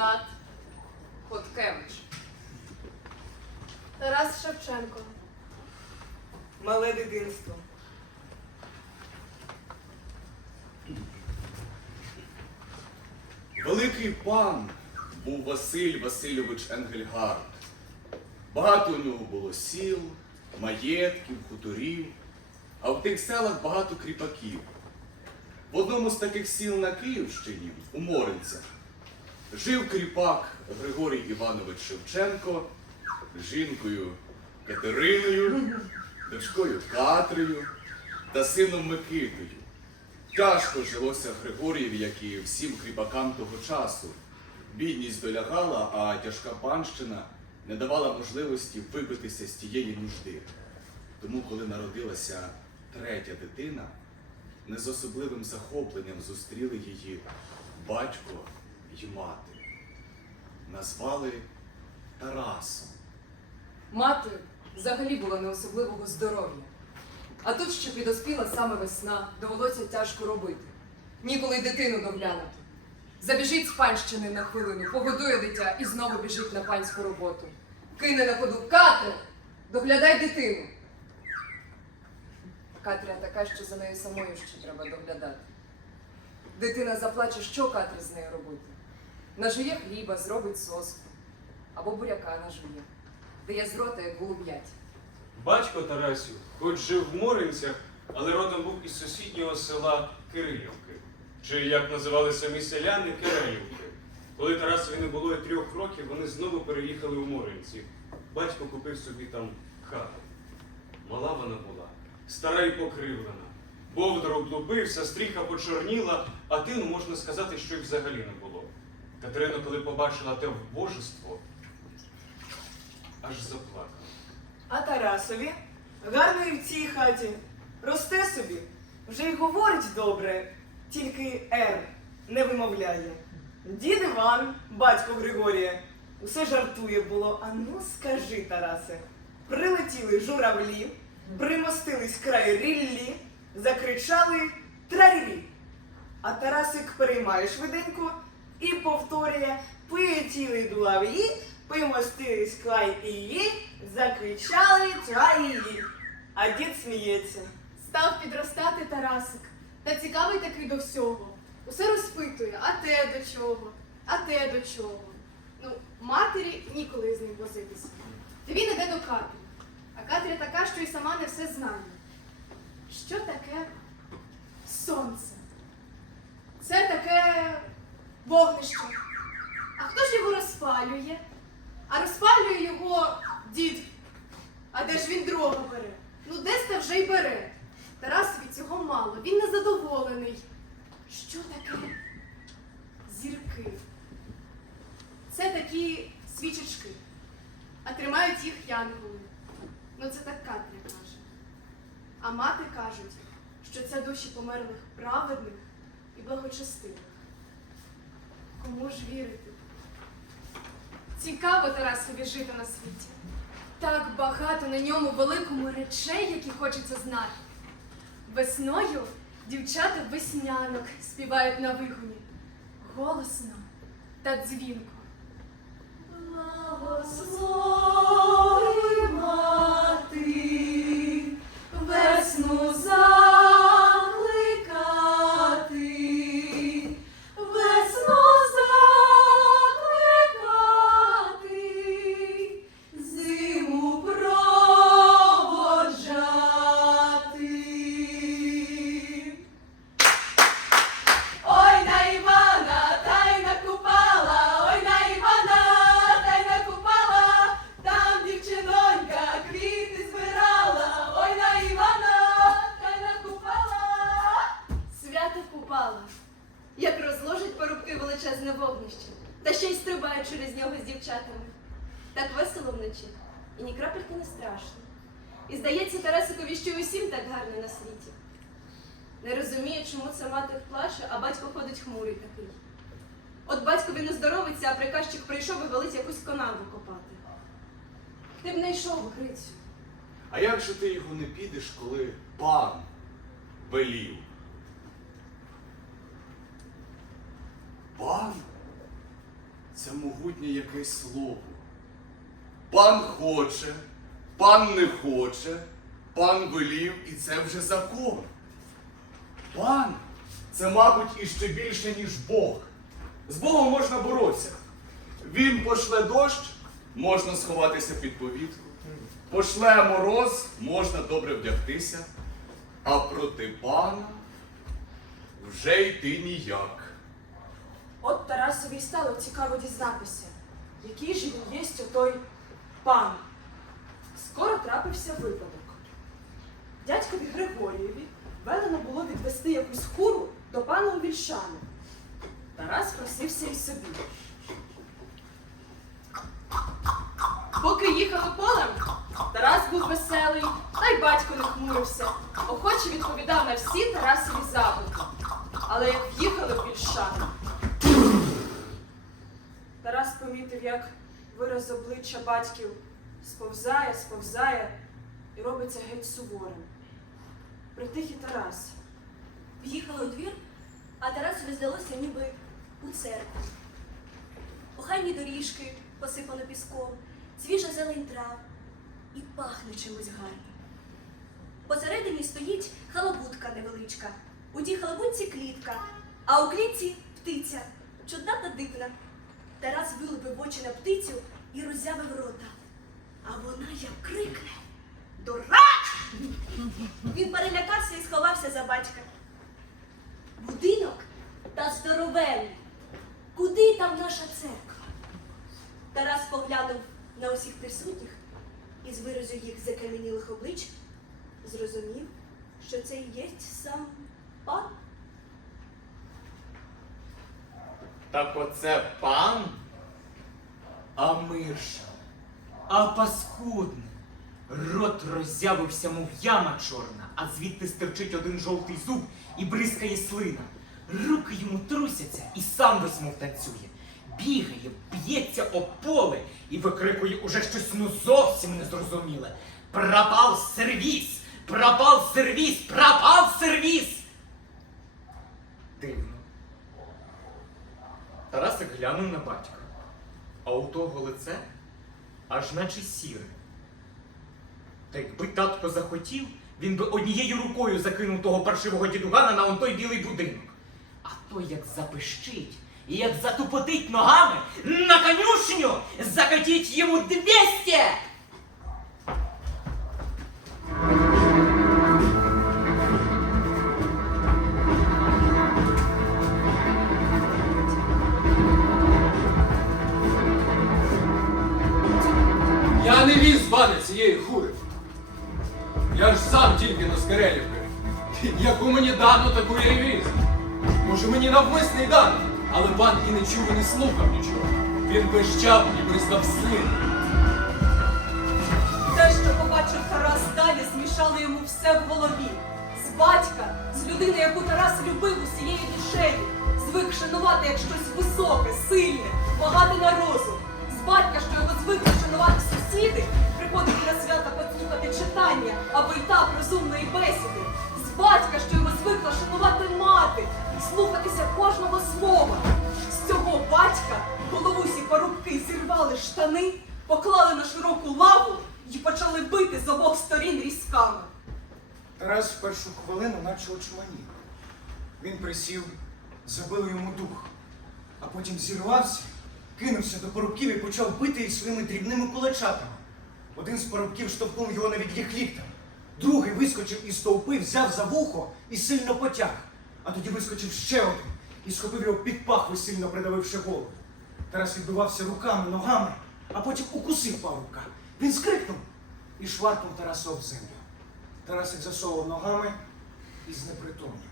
Ігнат Хоткевич. Тарас Шевченко. Мале дитинство. Великий пан був Василь Васильович Енгельгард. Багато у нього було сіл, маєтків, хуторів, а в тих селах багато кріпаків. В одному з таких сіл на Київщині, у Моринцях, жив кріпак Григорій Іванович Шевченко з жінкою Катериною, дочкою Катрою та сином Микитою. Тяжко жилося Григорієві, як і всім кріпакам того часу. Бідність долягала, а тяжка панщина не давала можливості вибитися з тієї нужди. Тому, коли народилася третя дитина, не з особливим захопленням зустріли її батько й мати. Назвали Тарасом. Мати взагалі була не особливого здоров'я. А тут ще підоспіла саме весна, довелося тяжко робити. Ніколи й дитину доглянути. Забіжить з панщини на хвилину, погодує дитя і знову біжить на панську роботу. Кине на ходу Катре, доглядай дитину. Катря така, що за нею самою ще треба доглядати. Дитина заплаче, що Катрі з нею робити. Нажує хліба, зробить соску. Або буряка нажує. Дає з рота, як голуб'ять. Батько Тарасів, хоч жив в Моринцях, але родом був із сусіднього села Кирилівки, чи як називали самі селяни Кирилівки. Коли Тарасові не було і трьох років, вони знову переїхали у Моринці. Батько купив собі там хату. Мала вона була, стара і покривлена. Бовдар облупився, стріха почорніла, а тину можна сказати, що й взагалі не було. Катерина, коли побачила те вбожество, аж заплакала. А Тарасові гарно і в цій хаті. Росте собі, вже й говорить добре, тільки Р не вимовляє. Дід Іван, батько Григорія, усе жартує було. А ну скажи, Тарасе, прилетіли журавлі, примостились край ріллі, закричали трарірі. А Тарасик переймає швиденько і повторює Полетіли дуавлі, примостились край ії, закричали трарірі. А дід сміється. Став підростати Тарасик. Та цікавий такий до всього. Усе розпитує, а те до чого, а те до чого. Ну, матері ніколи з ним возитися. Та він іде до Катрі. А Катря така, що й сама не все знає. Що таке сонце? Це таке вогнище. А хто ж його розпалює? А розпалює його дід. А де ж він дрова бере? Ну десь та вже й бере. Тарасові цього мало, він незадоволений. Що таке зірки? Це такі свічечки, а тримають їх янголи. Ну це так Катря каже. А мати кажуть, що це душі померлих праведних і благочестивих. Кому ж вірити? Цікаво Тарасові жити на світі. Так багато на ньому великому речей, які хочеться знати. Весною дівчата веснянок співають на вигоні. Голосно та дзвінко. Благослови, мати, весну закликати, і ні крапельки не страшно. І здається Тарасикові, що усім так гарно на світі. Не розуміє, чому це мати плаче, а батько ходить хмурий такий. От батькові не здоровиться, а приказчик прийшов і велить якусь канаву копати. Ти б не йшов, Грицю. А як же ти його не підеш, коли пан велів? Пан? це могутнє якесь слово. Пан хоче, пан не хоче, пан велів, і це вже закон. Пан це, мабуть, іще більше, ніж Бог. З Богом можна боротися. Він пошле дощ, можна сховатися під повітку. Пошле мороз, можна добре вдягтися, а проти пана вже йти ніяк. От Тарасові стало цікаво дізнатися, який же він єсть отой пан. Скоро трапився випадок. Дядькові Григорієві велено було відвести якусь хуру до пана у Вільшани. Тарас просився й собі. Поки їхали полем, Тарас був веселий, та й батько не хмурився. Охоче відповідав на всі Тарасові запити. Але як в'їхали в Вільшани, Тарас помітив, як вираз обличчя батьків сповзає, сповзає і робиться геть суворим. Притих і Тарас. В'їхали у двір, а Тарасові здалося ніби у церкву. Охайні доріжки, посипано піском, свіжа зелень трав і пахне чимось гарним. Посередині стоїть халабутка невеличка. У тій халабутці клітка, а у клітці птиця, чудна та дивна. Тарас вилупив очі на птицю і роззявив рота. А вона як крикне Дурак! Він перелякався і сховався за батька. Будинок та здоровенний. Куди там наша церква? Тарас поглянув на усіх присутніх і з виразу їх закам'янілих облич зрозумів, що це і є сам пан. Так оце пан? А мирша, а паскудний. Рот роззявився, мов яма чорна, а звідти стирчить один жовтий зуб і бризкає слина. Руки йому трусяться і сам весь мов танцює. Бігає, б'ється об поле і викрикує уже щось ну зовсім незрозуміле. Пропав сервіс! Пропав сервіс! Пропав сервіс! Дивно. Тарасик глянув на батька, а у того лице аж наче сіре. Та якби татко захотів, він би однією рукою закинув того паршивого дідугана на он той білий будинок. А той як запищить і як затупотить ногами на конюшню закатіть йому 200! Чув, не слухав нічого. Він пищав і бризкав слин. Те, що побачив Тарас далі, змішало йому все в голові. З батька, з людини, яку Тарас любив усією душею, звик шанувати як щось високе, сильне, багате на розум. З батька, що його звикли шанувати сусіди, приходити на свята послухати читання або й так розумної бесіди. З батька, що його звикла шанувати мати, слухатися штани, поклали на широку лаву і почали бити з обох сторін різками. Тарас в першу хвилину наче очманів. Він присів, забило йому дух, а потім зірвався, кинувся до парубків і почав бити їх своїми дрібними кулачатами. Один з парубків штовхнув його навіть їх ліктем. Другий вискочив із стовпи, взяв за вухо і сильно потяг. А тоді вискочив ще один і схопив його під пахви, сильно придавивши голову. Тарас відбивався руками, ногами, а потім укусив парубка. Він скрикнув і шваркнув Тараса об землю. Тарасик засовував ногами і знепритомнів.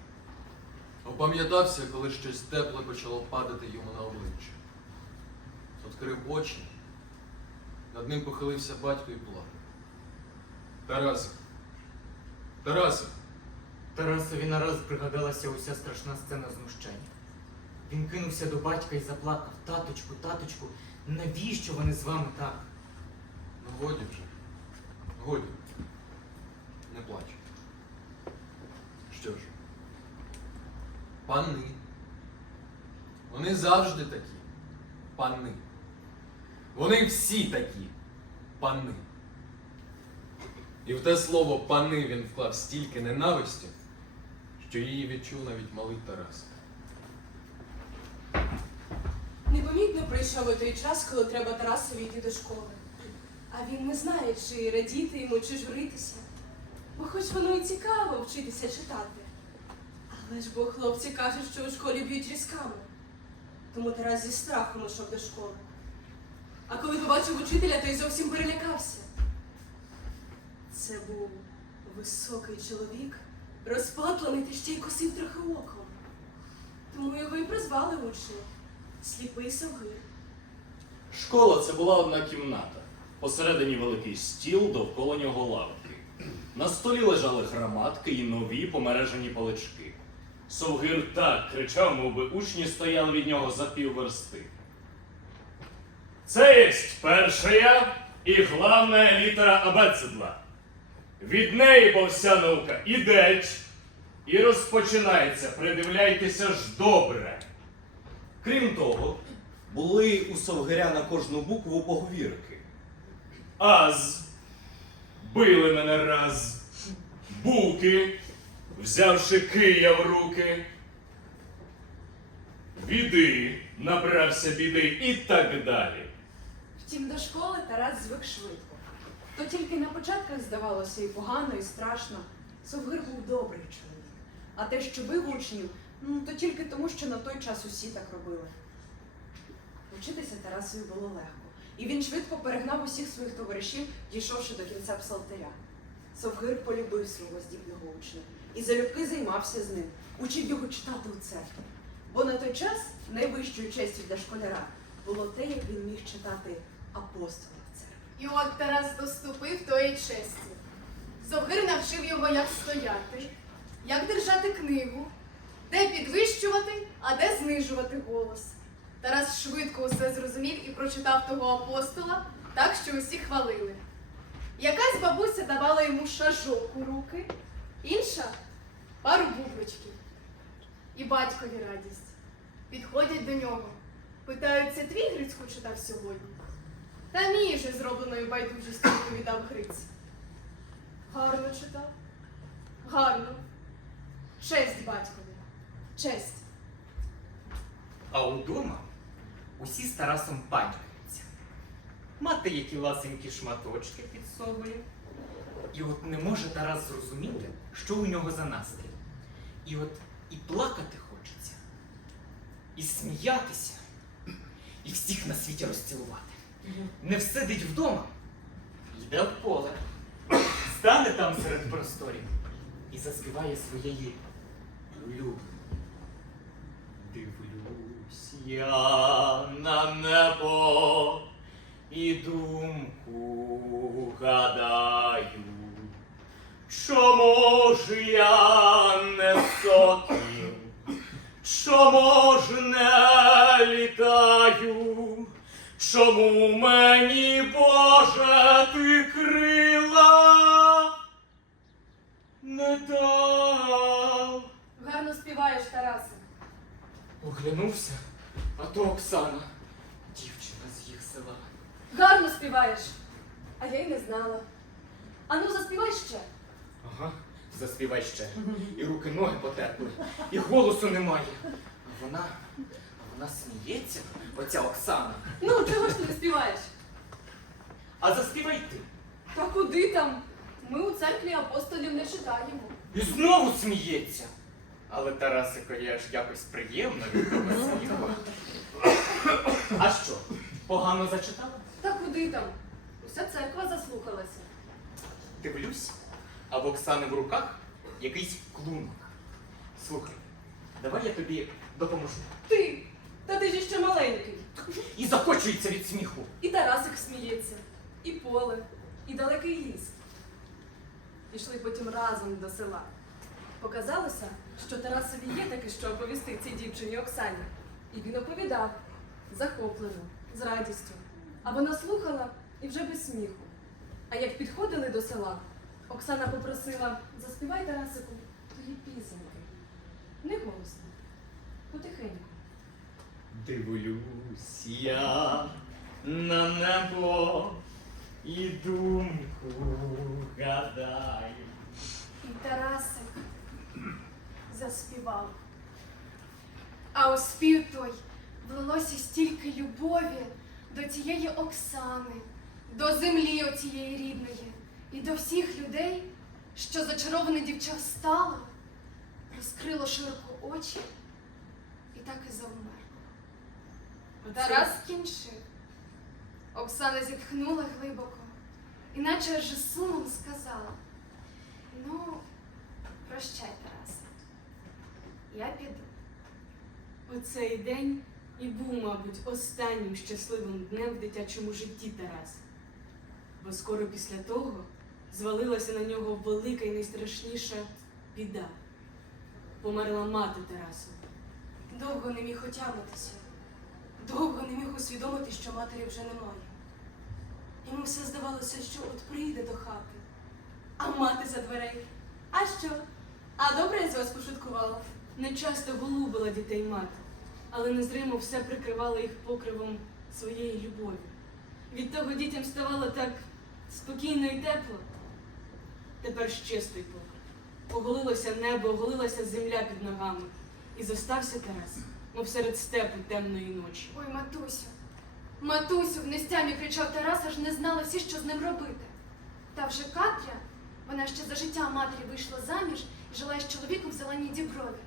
Опам'ятався, коли щось тепле почало падати йому на обличчя. Відкрив очі. Над ним похилився батько і плакав. Тарасик. Тарасик. Тарасові нараз пригадалася уся страшна сцена знущання. Він кинувся до батька і заплакав. Таточку, таточку, навіщо вони з вами так? Ну годі вже. Годі. Не плач. Що ж? Пани. Вони завжди такі. пани. Вони всі такі пани. І в те слово пани він вклав стільки ненависті, що її відчув навіть малий Тарас. Непомітно прийшов і той час, коли треба Тарасові йти до школи. А він не знає, чи радіти йому, чи журитися. Бо хоч воно і цікаво вчитися читати. Але ж бо хлопці кажуть, що у школі б'ють різками. Тому Тарас зі страхом йшов до школи. А коли побачив учителя, то й зовсім перелякався. Це був високий чоловік, розпатлений та ще й косив трохи оком. Тому його і призвали учні. Сліпий совгир. Школа це була одна кімната. Посередині великий стіл, довкола нього лавки. На столі лежали граматки і нові помережені палички. Совгир так кричав, мов би учні стояли від нього за півверсти. Це єсть перша і главна літера абецедла. Від неї бо вся наука ідеть і розпочинається. Придивляйтеся ж добре. Крім того, були у Совгиря на кожну букву поговірки. Аз. Били мене раз. Буки, взявши кия в руки. Біди, набрався біди і так далі. Втім, до школи Тарас звик швидко. То тільки на початках здавалося і погано, і страшно. Совгир був добрий чоловік. А те, що бив учнів, ну то тільки тому, що на той час усі так робили. Вчитися Тарасові було легко, і він швидко перегнав усіх своїх товаришів, дійшовши до кінця псалтиря. Совгир полюбив свого здібного учня і залюбки займався з ним, учив його читати у церкві. Бо на той час найвищою честю для школяра було те, як він міг читати апостола в церкві. І от Тарас доступив тої честі. Совгир навчив його, як стояти, як держати книгу, де підвищувати, а де знижувати голос. Тарас швидко усе зрозумів і прочитав того апостола так, що усі хвалили. Якась бабуся давала йому шажок у руки, інша пару бубочків. І батькові радість. Підходять до нього, питають, це твій Грицько читав сьогодні? Та мій же зробленою байдужістю відповідав Гриць. Гарно читав. Гарно. Честь батькові. Честь. А удома усі з Тарасом панькаються. Мати які ласенькі шматочки підсовує. І от не може Тарас зрозуміти, що у нього за настрій. І от і плакати хочеться, і сміятися, і всіх на світі розцілувати. Не всидить вдома, йде в поле, стане там серед просторів і заспіває своєї улюбленої. Дивлюсь я на небо і думку гадаю, чому ж я не сокіл, чому ж не літаю, чому мені, Боже, ти крила не дав? Гарно співаєш, Тарасе. Оглянувся, а то Оксана, дівчина з їх села. Гарно співаєш. А я й не знала. Ану, заспівай ще. Ага, заспівай ще. І руки ноги потерпли, і голосу немає. А вона, а вона сміється, оця Оксана. Ну, чого ж ти не співаєш? А заспівай ти. Та куди там? Ми у церкві апостолів не читаємо. І знову сміється. Але Тарасикові аж якось приємно від того сміху. А що, погано зачитала? Та куди там? Уся церква заслухалася. Дивлюсь, а в Оксани в руках якийсь клунок. Слухай, давай я тобі допоможу. Ти! Та ти ж ще маленький. І закочується від сміху. І Тарасик сміється, і поле, і далекий ліс. Пішли потім разом до села. Показалося, що Тарасові є таке, що оповісти цій дівчині Оксані. І він оповідав захоплено, з радістю. А вона слухала і вже без сміху. А як підходили до села, Оксана попросила заспівай Тарасику тої пісеньки. Не голосно, потихеньку. Дивлюсь я на небо і думку гадаю. І Тарасик заспівав. А у спів той влилося стільки любові до цієї Оксани, до землі оцієї рідної і до всіх людей, що зачароване дівча встало, розкрило широко очі і так і завмерло. Тарас кінчив. Оксана зітхнула глибоко, іначе аж сумом сказала: Ну, прощай, Тарасе. Я піду. Оцей день і був, мабуть, останнім щасливим днем в дитячому житті Тараса. Бо скоро після того звалилася на нього велика і найстрашніша біда. Померла мати Тарасова. Довго не міг отямитися, довго не міг усвідомити, що матері вже немає. Йому все здавалося, що от прийде до хати, а мати за дверей. А що? А добре я з вас пошуткувала? Не часто голубила дітей мати, але незримо все прикривала їх покривом своєї любові. Від того дітям ставало так спокійно і тепло. Тепер ще той покрив. Оголилося небо, оголилася земля під ногами. І зостався Тарас, мов серед степу темної ночі. Ой, матусю, матусю, в нестямі кричав Тарас, аж не знала всі, що з ним робити. Та вже Катря, вона ще за життя матері вийшла заміж і жила з чоловіком в зеленій діброві.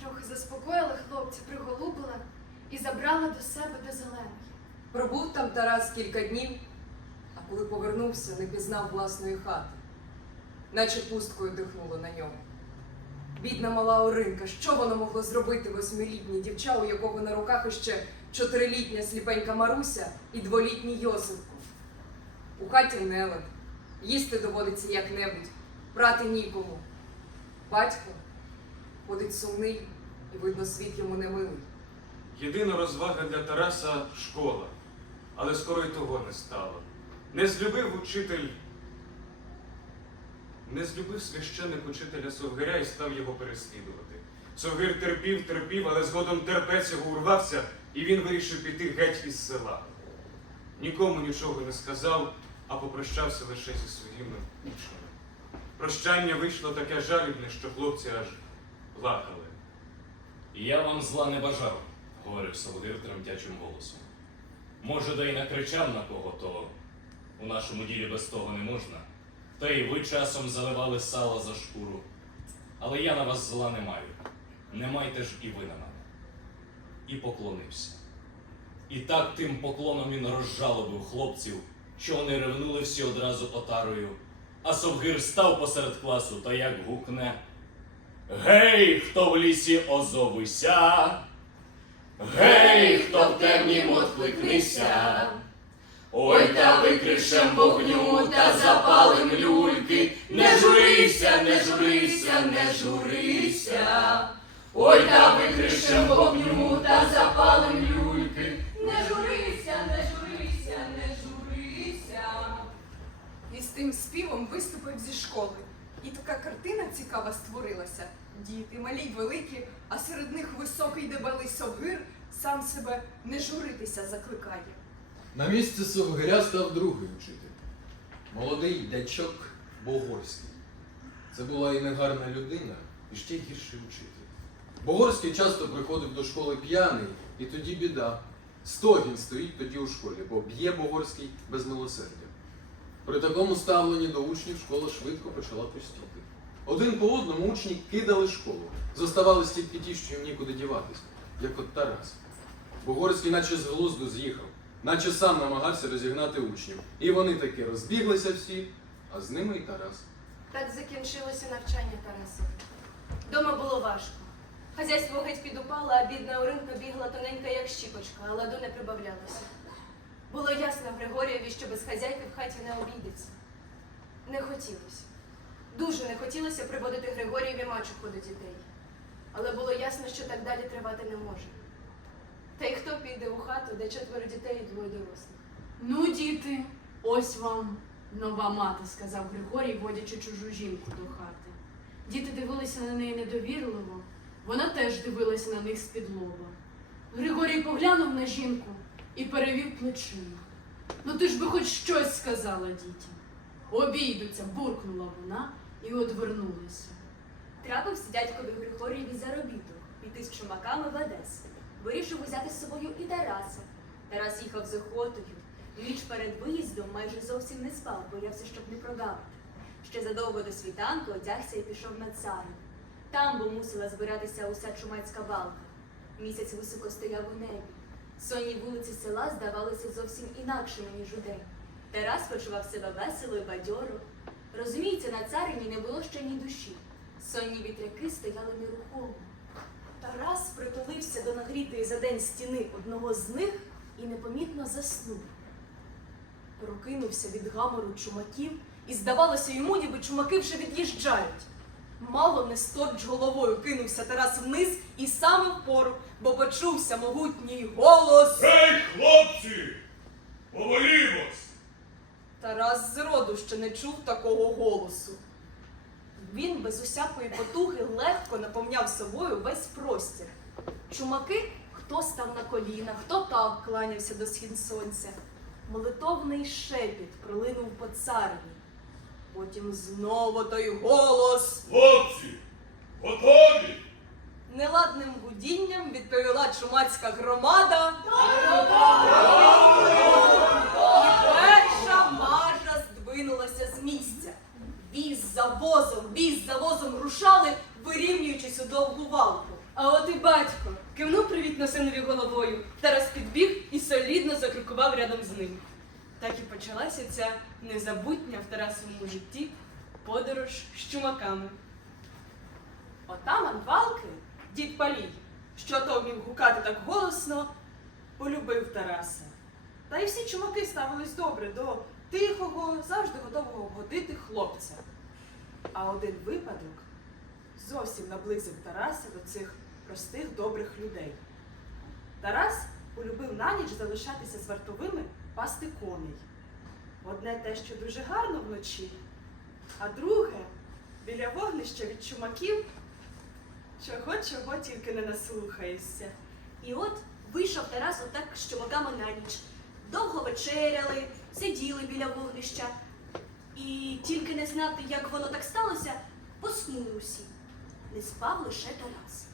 Трохи заспокоїла хлопця, приголубила і забрала до себе до зеленої. Пробув там Тарас кілька днів, а коли повернувся, не пізнав власної хати, наче пусткою дихнуло на ньому. Бідна мала Оринка, що вона могла зробити восьмилітній дівча, у якого на руках іще чотирилітня сліпенька Маруся і дволітній Йосипко. У хаті нелад, їсти доводиться як-небудь, прати нікому. Батько ходить сумний і, видно, світ йому не милий. Єдина розвага для Тараса школа, але скоро й того не стало. Не злюбив учитель, не злюбив священник учителя Совгиря і став його переслідувати. Совгир терпів, терпів, але згодом терпець його урвався, і він вирішив піти геть із села. Нікому нічого не сказав, а попрощався лише зі своїми учнями. Прощання вийшло таке жалібне, що хлопці аж плакали. Я вам зла не бажав, говорив Савгир тремтячим голосом. Може, да й накричав на кого, то у нашому ділі без того не можна. Та й ви часом заливали сало за шкуру. Але я на вас зла не маю. Не майте ж і ви на мене. І поклонився. І так тим поклоном він розжалобив хлопців, що вони ревнули всі одразу отарою. А Совгир став посеред класу та як гукне. Гей, хто в лісі озовися, гей, хто в темнім откликнися. Ой, та викришем вогню та запалим люльки, не журися, не журися, не журися. Ой, та викришем вогню та запалим люльки, не журися, не журися, не журися. І з тим співом виступив зі школи. І така картина цікава створилася. Діти, малі й великі, а серед них високий дебелий совгир сам себе не журитися закликає. На місце Совгиря став другий учитель. Молодий дячок Богорський. Це була і негарна людина, і ще гірший учитель. Богорський часто приходив до школи п'яний, і тоді біда. Стогін стоїть тоді у школі, бо б'є Богорський без милосердя. При такому ставленні до учнів школа швидко почала пустіти. Один по одному учні кидали школу. Зоставались тільки ті, що їм нікуди діватися, як от Тарас. Богорський наче з глузду з'їхав, наче сам намагався розігнати учнів. І вони таки розбіглися всі, а з ними і Тарас. Так закінчилося навчання Тараса. Дома було важко. Хазяйство геть підупало, а бідна Оринка бігла тоненька, як щіпочка, а ладу не прибавлялося. Було ясно Григорієві, що без хазяйки в хаті не обійдеться. Не хотілося. Дуже не хотілося приводити Григорієві мачуху до дітей. Але було ясно, що так далі тривати не може. Та й хто піде у хату, де четверо дітей і двоє дорослих? Ну, діти, ось вам нова мати, сказав Григорій, водячи чужу жінку до хати. Діти дивилися на неї недовірливо, вона теж дивилася на них з-під лоба. Григорій поглянув на жінку і перевів плечима. Ну ти ж би хоч щось сказала дітям. Обійдуться, буркнула вона і одвернулася. Трапився дядькові Григорієві заробіток піти з чумаками в Одесу. Вирішив узяти з собою і Тараса. Тарас їхав з охотою. Ніч перед виїздом майже зовсім не спав, боявся, щоб не прогавити. Ще задовго до світанку одягся і пішов на царю. Там бо мусила збиратися уся чумацька балка. Місяць високо стояв у небі. Сонні вулиці села здавалися зовсім інакшими, ніж удень. Тарас почував себе весело і бадьоро. Розуміється, на царині не було ще ні душі. Сонні вітряки стояли нерухомо. Тарас притулився до нагрітої за день стіни одного з них і непомітно заснув. Прокинувся від гамору чумаків, і здавалося йому, ніби чумаки вже від'їжджають. Мало не сторч головою кинувся Тарас вниз і саме впору, бо почувся могутній голос. Ей, хлопці! Поволімось! Тарас зроду ще не чув такого голосу. Він без усякої потуги легко наповняв собою весь простір. Чумаки хто став на коліна, хто так кланявся до схід сонця. Молитовний шепіт пролинув по царині. Потім знову той голос. Хлопці! Готові! Неладним гудінням відповіла чумацька громада. І перша мажа здвинулася з місця. Віз за возом, віз за возом рушали, вирівнюючись у довгу валку. А от і батько кивнув привітно синові головою. Тарас підбіг і солідно закрикував рядом з ним. Так і почалася ця незабутня в Тарасовому житті подорож з чумаками. Отаман валки, дід Палій, що то вмів гукати так голосно, полюбив Тараса. Та й всі чумаки ставились добре до тихого, завжди готового вгодити хлопця. А один випадок зовсім наблизив Тараса до цих простих добрих людей. Тарас полюбив на ніч залишатися з вартовими пасти коней. Одне те, що дуже гарно вночі, а друге біля вогнища від чумаків чого чого тільки не наслухаєшся. І от вийшов Тарас отак з чумаками на ніч. Довго вечеряли, сиділи біля вогнища. І тільки не знати, як воно так сталося, поснули усі. Не спав лише Тарас.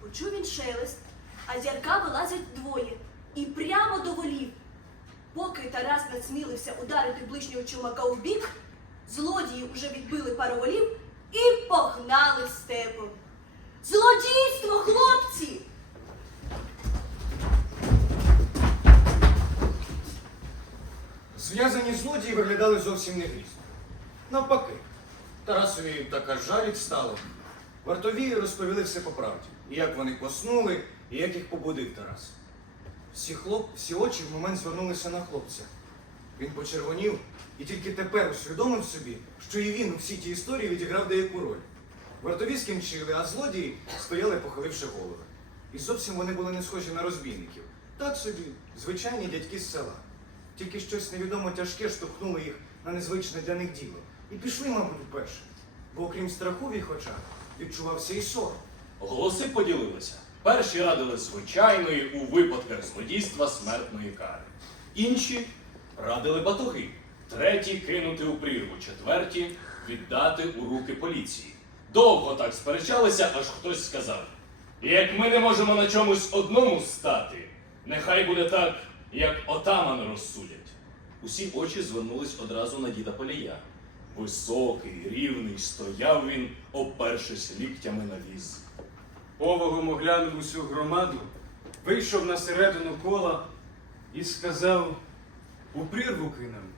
Почув він шелест, а з ярка вилазять двоє і прямо до волів. Поки Тарас насмілився ударити ближнього чумака у бік, злодії уже відбили пару волів і погнали степом. Злодійство, хлопці! Зв'язані злодії виглядали зовсім не грізно. Навпаки, Тарасові така жаль стало. Вартові розповіли все по правді. Як вони поснули, і як їх побудив Тарас. Всі, хлоп, всі очі в момент звернулися на хлопця. Він почервонів і тільки тепер усвідомив собі, що і він у всій тій історії відіграв деяку роль. Вартові скінчили, а злодії стояли, похиливши голови. І зовсім вони були не схожі на розбійників. Так собі, звичайні дядьки з села. Тільки щось невідомо тяжке штовхнуло їх на незвичне для них діло. І пішли, мабуть, вперше. Бо окрім страху в їх очах, відчувався і сором. Голоси поділилися. Перші радили звичайної у випадках злодійства смертної кари. Інші радили батоги. Треті кинути у прірву. Четверті віддати у руки поліції. Довго так сперечалися, аж хтось сказав: як ми не можемо на чомусь одному стати, нехай буде так, як отаман розсудять. Усі очі звернулись одразу на діда Полія. Високий, рівний, стояв він, опершись ліктями на віз. Повагом оглянув усю громаду, вийшов на середину кола і сказав: у прірву кинем,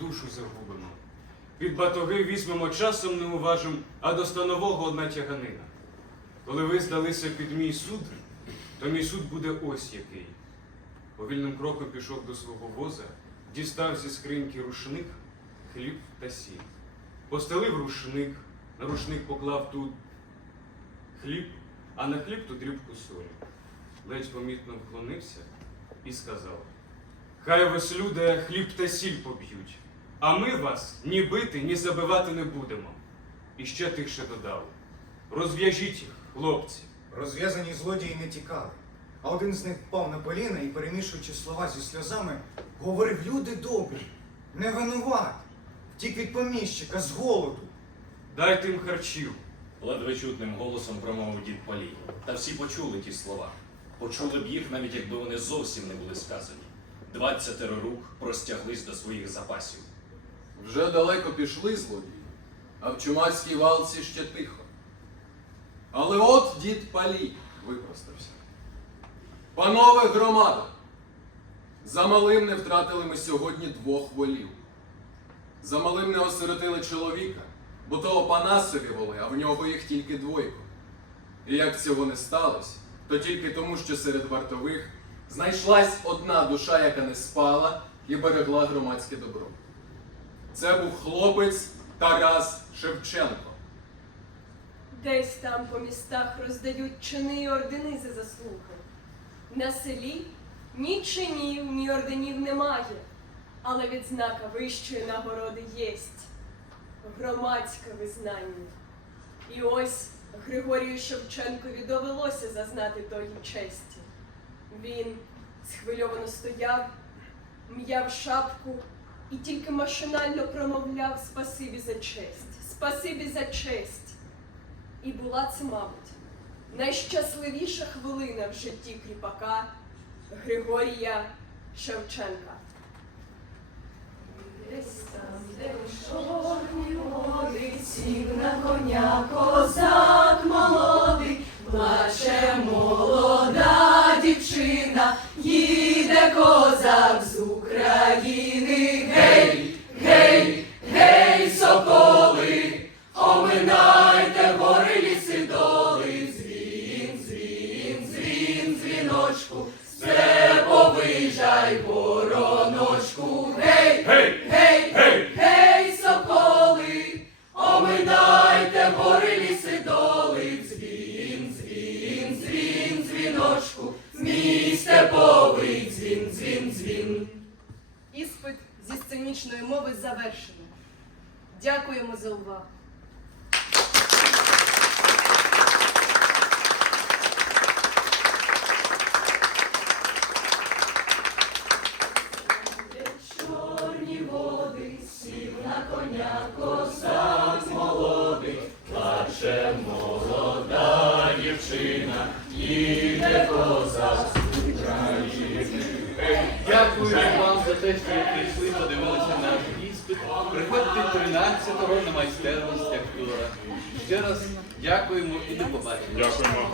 душу загубимо. Від батоги візьмемо часом не уважим, а до станового одна тяганина. Коли ви здалися під мій суд, то мій суд буде ось який. Повільним кроком пішов до свого воза, дістав зі скриньки рушник, хліб та сіль. Постелив рушник, на рушник поклав тут хліб, а на хліб ту дрібку солі. Ледь помітно вклонився і сказав: Хай вас люди хліб та сіль поб'ють, а ми вас ні бити, ні забивати не будемо. І ще тихше додав: Розв'яжіть їх, хлопці. Розв'язані злодії не тікали. А один з них впав на коліна і, перемішуючи слова зі сльозами, говорив: люди добрі, не винуват, втік від поміщика з голоду. Дайте їм харчів. Ледве чутним голосом промовив дід Палій. Та всі почули ті слова. Почули б їх, навіть якби вони зовсім не були сказані. Двадцятеро рук простяглись до своїх запасів. Вже далеко пішли злодії, а в чумацькій валці ще тихо. Але от дід Палій випростався. Панове громада! За малим не втратили ми сьогодні двох волів. За малим не осиротили чоловіка, бо того Панасові воли, а в нього їх тільки двойко. І як цього не сталося, то тільки тому, що серед вартових знайшлась одна душа, яка не спала і берегла громадське добро. Це був хлопець Тарас Шевченко. Десь там по містах роздають чини й ордени за заслуги. На селі ні чинів, ні орденів немає, але відзнака вищої нагороди єсть громадське визнання. І ось Григорію Шевченкові довелося зазнати тої честі. Він схвильовано стояв, м'яв шапку і тільки машинально промовляв спасибі за честь, спасибі за честь. І була це, мабуть, найщасливіша хвилина в житті кріпака Григорія Шевченка. Чорні води, сів на коня козак молодий, плаче молода дівчина, їде козак з України. Гей, гей, гей, соколи, оминайте гори ліси доли, дзвін, дзвін, дзвін, дзвіночку, вороночку, гей, гей, гей, гей, гей, оминайте гори ліси доли, дзвін, дзвін, дзвін, дзвіночку, мій степовий, дзвін, дзвін, дзвін. Іспит зі сценічної мови завершено. Дякуємо за увагу. 13-го на майстерність актора. Ще раз дякуємо і до побачення. Дякуємо.